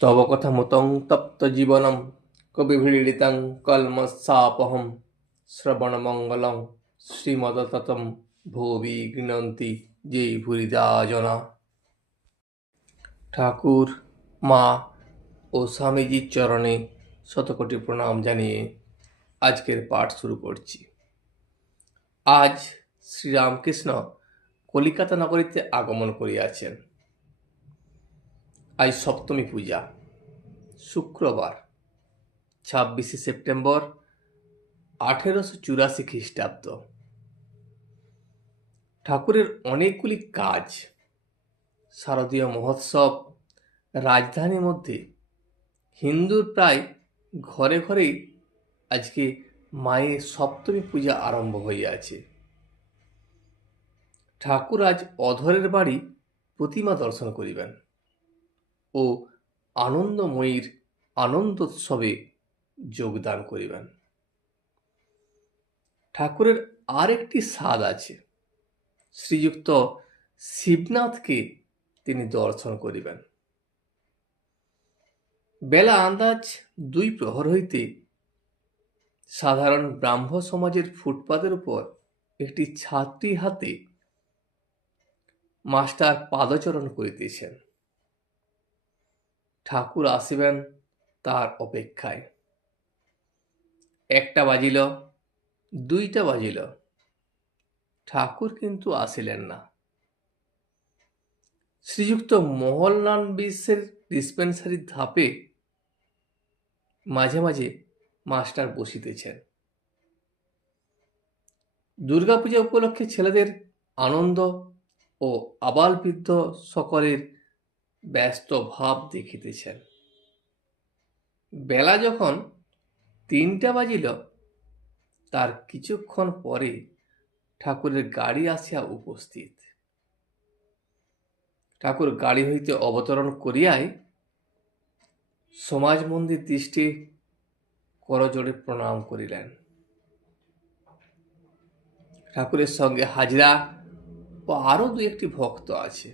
তব কথামৃতং তপ্ত জীবনম কবিভিড়িতং কলমশাপহম শ্রবণমঙ্গলং শ্রীমদততম ভুবি গৃণন্তি যে ভুরিদা জনা। ঠাকুর, মা ও স্বামীজির চরণে শতকোটি প্রণাম জানিয়ে আজকের পাঠ শুরু করছি। আজ শ্রীরামকৃষ্ণ কলিকাতা নগরীতে আগমন করিয়াছেন। আজ সপ্তমী পূজা, শুক্রবার 26শে সেপ্টেম্বর 1884 খ্রিস্টাব্দ। ঠাকুরের অনেকগুলি কাজ, শারদীয় মহোৎসব, রাজধানীর মধ্যে হিন্দুর প্রায় ঘরে ঘরেই আজকে মায়ের সপ্তমী পূজা আরম্ভ হইয়াছে। ঠাকুর আজ অধরের বাড়ি প্রতিমা দর্শন করিবেন ও আনন্দময়ীর আনন্দোৎসবে যোগদান করিবেন। ঠাকুরের আর একটি স্বাদ আছে, শ্রীযুক্ত শিবনাথকে তিনি দর্শন করিবেন। বেলা আন্দাজ 2 প্রহর হইতে সাধারণ ব্রাহ্ম সমাজের ফুটপাতের উপর একটি ছাত্রী হাতে মাস্টার পাদচরণ করিতেছেন। ঠাকুর আসিবেন তার অপেক্ষায়। 1টা বাজিল, 2টা বাজিল, ঠাকুর কিন্তু আসিলেন না। শ্রীযুক্ত মোহনলাল বিশ্বের ডিসপেন্সারির ধাপে মাঝে মাঝে মাস্টার বসিতেছেন। দুর্গাপূজা উপলক্ষে ছেলেদের আনন্দ ও আবালবৃদ্ধ সকলের ব্যস্ত ভাব দেখিতেছেন। বেলা যখন 3টা বাজিল, তার কিছুক্ষণ পরে ঠাকুরের গাড়ি আসিয়া উপস্থিত। ঠাকুর গাড়ি হইতে অবতরণ করিয়াই সমাজ মন্দির দৃষ্টি করজোড়ে প্রণাম করিলেন। ঠাকুরের সঙ্গে হাজরা ও আরো 2-1টি ভক্ত আছে।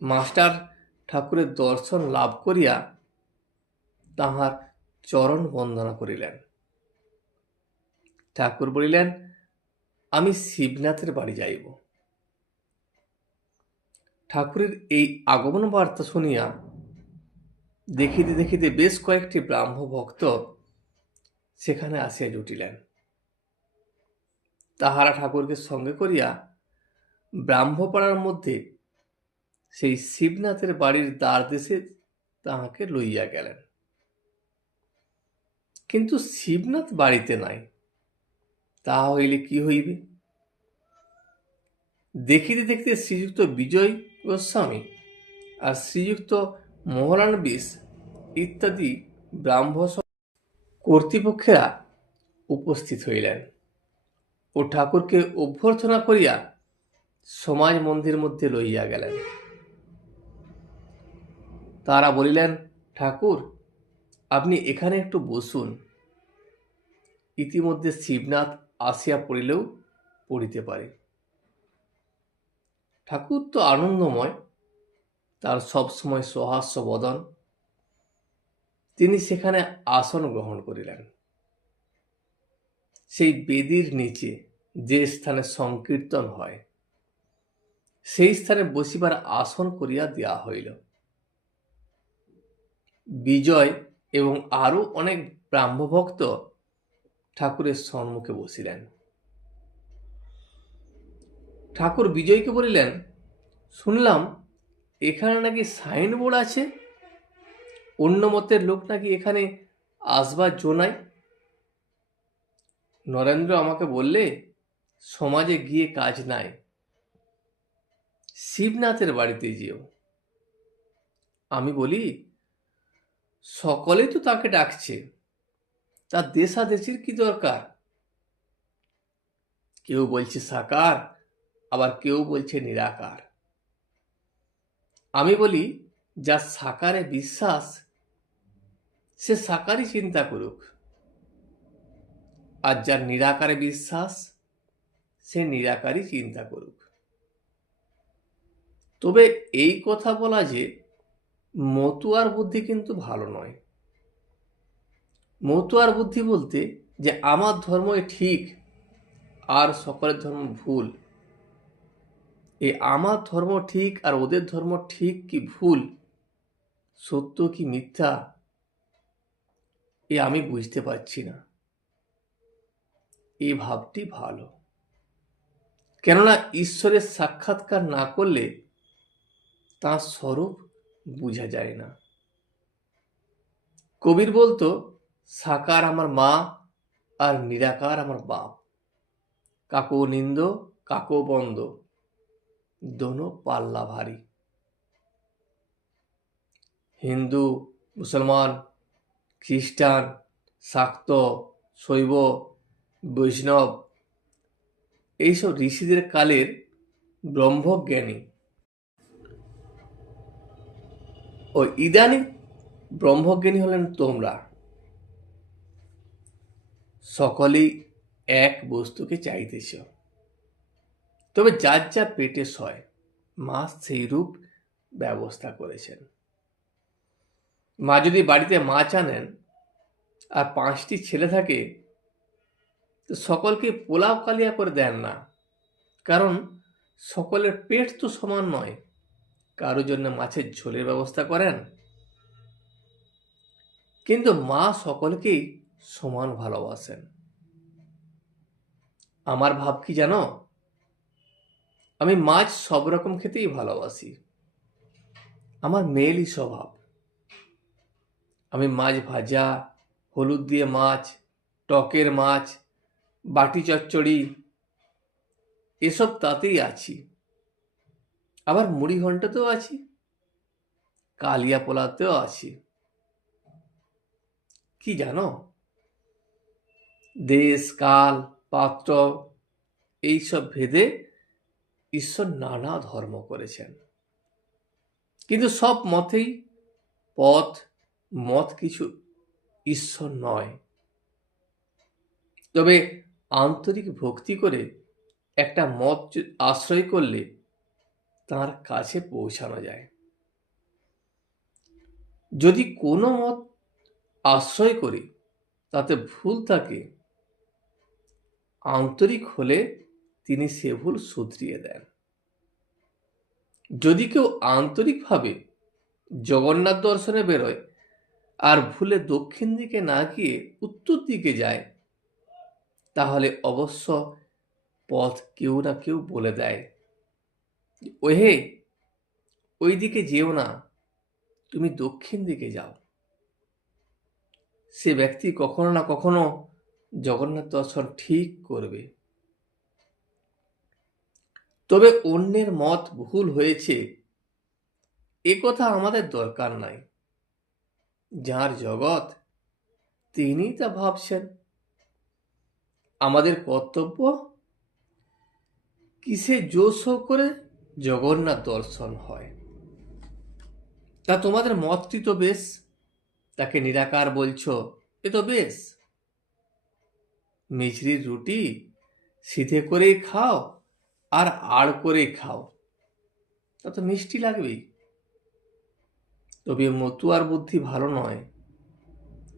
মাস্টার ঠাকুরের দর্শন লাভ করিয়া তাহার চরণ বন্দনা করিলেন। ঠাকুর বলিলেন, আমি শিবনাথের বাড়ি যাইব। ঠাকুরের এই আগমন বার্তা শুনিয়া দেখিতে দেখিতে বেশ কয়েকটি ব্রাহ্ম ভক্ত সেখানে আসিয়া জুটিলেন। তাহারা ঠাকুরকে সঙ্গে করিয়া ব্রাহ্মপাড়ার মধ্যে সেই শিবনাথের বাড়ির দ্বার দেশে তাহাকে লইয়া গেলেন। কিন্তু শিবনাথ বাড়িতে নাই। তাহা হইলে কি হইবে? দেখিতে দেখিতে শ্রীযুক্ত বিজয় গোস্বামী আর শ্রীযুক্ত মোহনলাল বিশ ইত্যাদি ব্রাহ্ম কর্তৃপক্ষেরা উপস্থিত হইলেন ও ঠাকুরকে অভ্যর্থনা করিয়া সমাজ মন্দির মধ্যে লইয়া গেলেন। তারা বলিলেন, ঠাকুর, আপনি এখানে একটু বসুন। ইতিমধ্যে শিবনাথ আসিয়া পড়িলেও পড়িতে পারে। ঠাকুর তো আনন্দময়, তার সবসময় সহাস্য বদন। তিনি সেখানে আসন গ্রহণ করিলেন। সেই বেদির নিচে যে স্থানে সংকীর্তন হয়, সেই স্থানে বসিবার আসন করিয়া দেওয়া হইল। বিজয় এবং আরো অনেক ব্রাহ্মভক্ত ঠাকুরের সম্মুখে বসিলেন। ঠাকুর বিজয়কে বলিলেন, শুনলাম এখানে নাকি সাইনবোর্ড আছে, অন্য মতের লোক নাকি এখানে আসবার জো নাই। নরেন্দ্র আমাকে বললে সমাজে গিয়ে কাজ নাই, শিবনাথের বাড়িতে যেও। আমি বলি, সকলেই তো তাকে ডাকছে, তার দেশাদেশির কি দরকার? কেউ বলছে সাকার, আবার কেউ বলছে নিরাকার। আমি বলি, যার সাকারে বিশ্বাস সে সাকারই চিন্তা করুক, আর যার নিরাকারে বিশ্বাস সে নিরাকারই চিন্তা করুক। তবে এই কথা বলা যে মতুয়ার বুদ্ধি কিন্তু ভালো নয়। মতুয়ার বুদ্ধি বলতে যে আমার ধর্মই ঠিক আর সকলের ধর্ম ভুল। এই আমার ধর্ম ঠিক আর ওদের ধর্ম ঠিক কি ভুল, সত্য কি মিথ্যা, আমি বুঝতে পারছি না। এই ভাবটি ভালো, কেননা ঈশ্বরের সাক্ষাৎকার না করলে তাঁর স্বরূপ বোঝা যায় না। কবির বলতো, সাকার আমার মা আর নিরাকার আমার বাপ, কাকো নিন্দ কাকো বন্দ, দোনো পাল্লা ভারী। হিন্দু, মুসলমান, খ্রিস্টান, শাক্ত, শৈব, বৈষ্ণব, এইসব ঋষিদের কালের ব্রহ্মজ্ঞানী ও ইদানিং ব্রহ্মজ্ঞানী হলেন তোমরা। সকলেই এক বস্তুকে চাইতেছ, তবে যার যা পেটে সয় মা সেই রূপ ব্যবস্থা করেছেন। মা যদি বাড়িতে মাছ আনেন আর 5টি ছেলে থাকে, তো সকলকে পোলাও কালিয়া করে দেন না, কারণ সকলের পেট তো সমান নয়। কারোর জন্য মাছের ঝোলের ব্যবস্থা করেন, কিন্তু মা সকলকেই সমান ভালোবাসেন। আমার ভাব কি জানো? আমি মাছ সব রকম খেতেই ভালোবাসি, আমার মেয়েলি স্বভাব। আমি মাছ ভাজা, হলুদ দিয়ে মাছ, টকের মাছ, বাটি চচ্চড়ি, এসব তাতেই আছি। আবার মুড়ি ঘন্টাতেও আছি, কালিয়া পোলাতেও আছি। কি জানো, দেশ কাল পাত্র এইসব ভেদে ঈশ্বর নানা ধর্ম করেছেন, কিন্তু সব মতেই পথ মত কিছু ঈশ্বর নয়। তবে আন্তরিক ভক্তি করে একটা মত আশ্রয় করলে তার কাছে পৌঁছানো যায়। যদি কোনো মত আশ্রয় করি তাতে ভুল থাকে, আন্তরিক হলে তিনি সে ভুল শুধরিয়ে দেন। যদি কেউ আন্তরিকভাবে জগন্নাথ দর্শনে বেরোয় আর ভুলে দক্ষিণ দিকে না গিয়ে উত্তর দিকে যায়, তাহলে অবশ্য পথ কেউ না কেউ বলে দেয়, ওহে ওই দিকে যেও না, তুমি দক্ষিণ দিকে যাও। সে ব্যক্তি কখনো না কখনো জগন্নাথ দর্শন ঠিক করবে। তবে অন্যের মত ভুল হয়েছে এ কথা আমাদের দরকার নাই। যার জগৎ তিনি তা ভাবছেন। আমাদের কর্তব্য কিসে জোশ করে জগন্নাথ দর্শন হয়। তা তোমাদের মতটি তো বেশ, তাকে নিরাকার বলছো, এ তো বেশ। মিছরির রুটি সিধে করেই খাও আর আড় করেই খাও, তা তো মিষ্টি লাগবেই। তবে মতুয়ার বুদ্ধি ভালো নয়।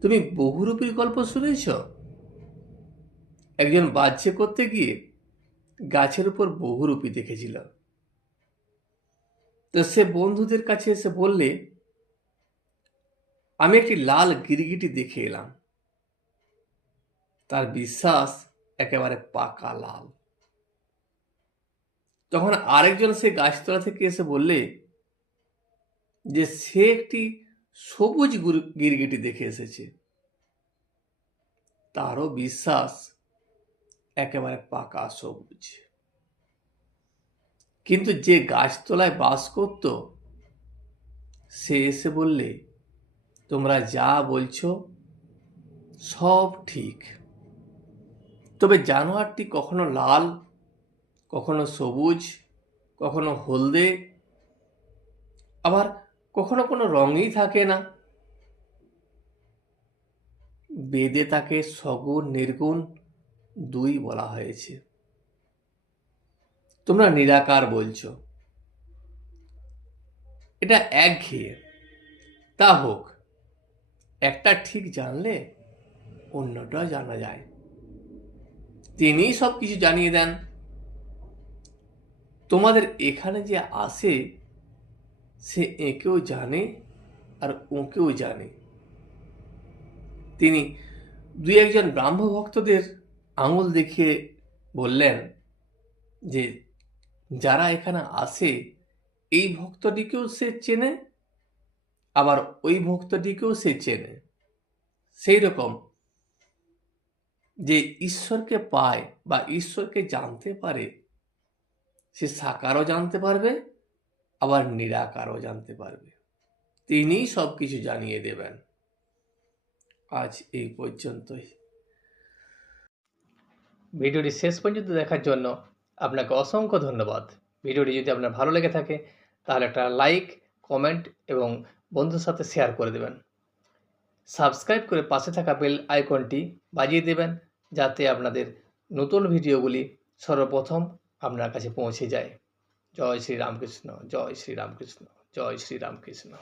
তুমি বহুরূপীর গল্প শুনেছ? একজন বাহ্যে করতে গিয়ে গাছের উপর বহুরূপী দেখেছিল। তো সে বন্ধুদের কাছে এসে বললে, আমি একটি লাল গিরগিটি দেখে এলাম। তার বিশ্বাস একেবারে পাকা লাল। তখন আরেকজন সে গাছতলা থেকে এসে বললে যে সে একটি সবুজ গিরগিটি দেখে এসেছে। তারও বিশ্বাস একেবারে পাকা সবুজ। কিন্তু যে গাছতলায় বাস করত সে এসে বললে, তোমরা যা বলছো সব ঠিক, তবে জানোয়ারটি কখনো লাল, কখনো সবুজ, কখনো হলদে, আবার কখনো কোনো রঙই থাকে না। বেদে তাকে সগুণ নির্গুণ দুই বলা হয়েছে। তোমরা নিরাকার বলছো, এটা একঘেয়ে। তা হোক, একটা ঠিক জানলে অন্যটা জানা যায়। তিনিই সব কিছু জানিয়ে দেন। তোমাদের এখানে যে আসে সে একেও জানে আর ওকেও জানে। তিনি দুই একজন ব্রাহ্ম ভক্তদের আঙুল দেখিয়ে বললেন যে যারা এখানে আসে এই ভক্তটিকেও সে চেনে, আবার ওই ভক্তটিকেও সে চেনে। সেই রকম যে ঈশ্বরকে পায় বা ঈশ্বরকে জানতে পারে সে সাকারও জানতে পারবে, আবার নিরাকারও জানতে পারবে। তিনিই সব কিছু জানিয়ে দেবেন। আজ এই পর্যন্তই। ভিডিওটি শেষ পর্যন্ত দেখার জন্য আপনাকে অসংখ্য ধন্যবাদ। ভিডিওটি যদি আপনার ভালো লেগে থাকে তাহলে একটা লাইক, কমেন্ট এবং বন্ধুর সাথে শেয়ার করে দেবেন। সাবস্ক্রাইব করে পাশে থাকা বেল আইকনটি বাজিয়ে দেবেন যাতে আপনাদের নতুন ভিডিওগুলি সর্বপ্রথম আপনার কাছে পৌঁছে যায়। জয় শ্রী রামকৃষ্ণ, জয় শ্রী রামকৃষ্ণ, জয় শ্রী রামকৃষ্ণ।